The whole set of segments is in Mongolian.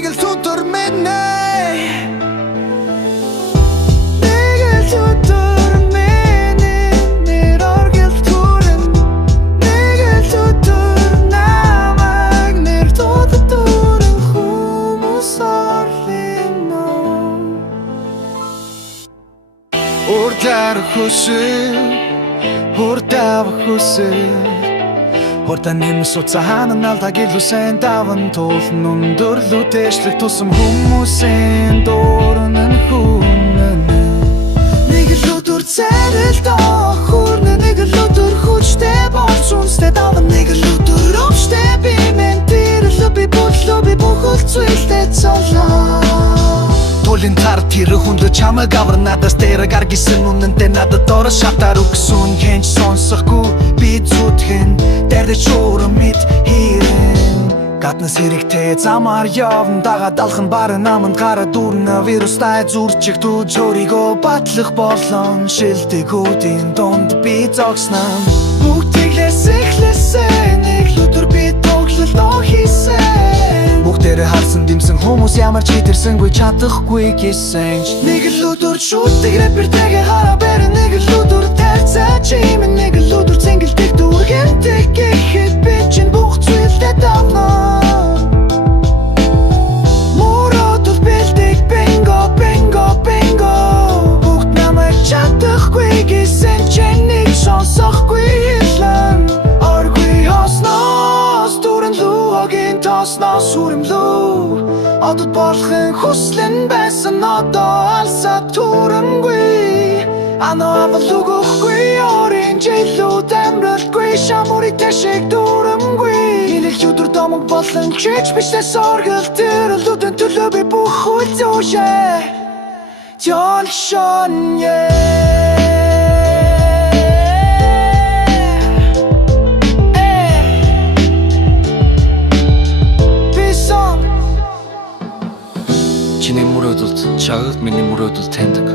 Нэг л өдөр минь нэг л өдөр минь нэр оргил түрэн нэг л өдөр намайг нэр дууддурэн хүмүүс орлино урдаар хүсэл урдав хүсэл Horta нэмс уцахан алдаг илүүсэн даван тулн өндөрлүү тэшлэг тусам хүмүүсийн дуурнан хүнэн Нэг л өдөр царилд охурн нэг л өдөр хүчтэй болж үнстэй даван нэг л өдөр өвчтэй би мен тэрлөө би бүлөө би бүхэл зүйлтэй цолоо Тулин тар тэр хүндө чамаг авар надаас дээр гаргисэн үнэнтэй надад ороо шатаар өгсөн хэнч сонсохгүй би зүтгэн дэрдэ шуурам мэд хийрэн гаднаас хэрэгтэй замаар явна дагаад алхан барын наманд гараад дүүрнэ вирустай зүрчих дүүж өөрийгөө батлах болон шилдэгүүдийн дунд би зогсноо бүгдиглээс эхлэсэн нэг л өдөр би тоглолтоо хийсэн Бүгдээрээ харсан димсэн хүмүүс ямар ч хитэрсэнгүй чадахгүй гэсэн Нэг л өдөр шүтдэг рэпертэйгээ хараа бэрэн Нэг л өдөр тайрцаа чимэн Нэг л өдөр цэнгэлдэг дүүргэнтэй гэхэд би чинь бүх зүйлдээ давна Мөрөдөл бэлдэг бинго, бинго, бинго Бүгд намайг чадахгүй гэсэн чинь нэг сонсохгүй хэлэн Оргүй хоснос дүүрэн луогийн тоснос сүрэмлүү Одод болохын хүслэн байсан одоо алсаад түрэмгүй Ано авал үгөхгүй орын жилүүд амралтгүй Шамурите шиг дүрэмгүй Инэл өдөр домог болон чич биштэй соргил Тэрэлүүдэн төлөө би бүх үл зүүшээ Тёлшон Чиний мөрөөдөлд чагд миний мөрөөдөл таньдаг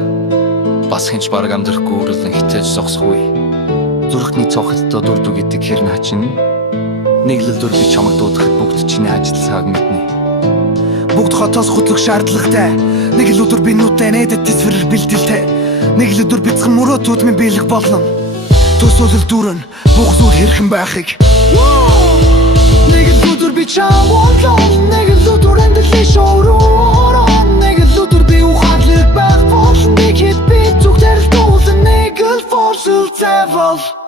Бас хинч бараг амьдрахгүй үрлэн хитээж зогсохгүй Зүрхний цохилтоо дурдуу гэдэг хэрн хачин Нэг л өдөр би чамаг дуудахад бүгд чиний ажил цаг мэднэ Бүгд хотоос хөдлөх шаардлагатай Нэг л өдөр би нүдтэй нэдэд тисвэрэр бэлтэлтэй Нэг л өдөр бяцхан мөрөөдүүд минь биелэх болно Төсөөлөл дүүрэн бүх зүйл хэрхэн байхыг Нэг л өдөр би чам болон Нэг л өдөр амьдралын шоуруу Нэг л өдөр би ухаалаг байх болно Нэг хэд би зүгтэрэл дуулан Нэг л форсэл зэвэл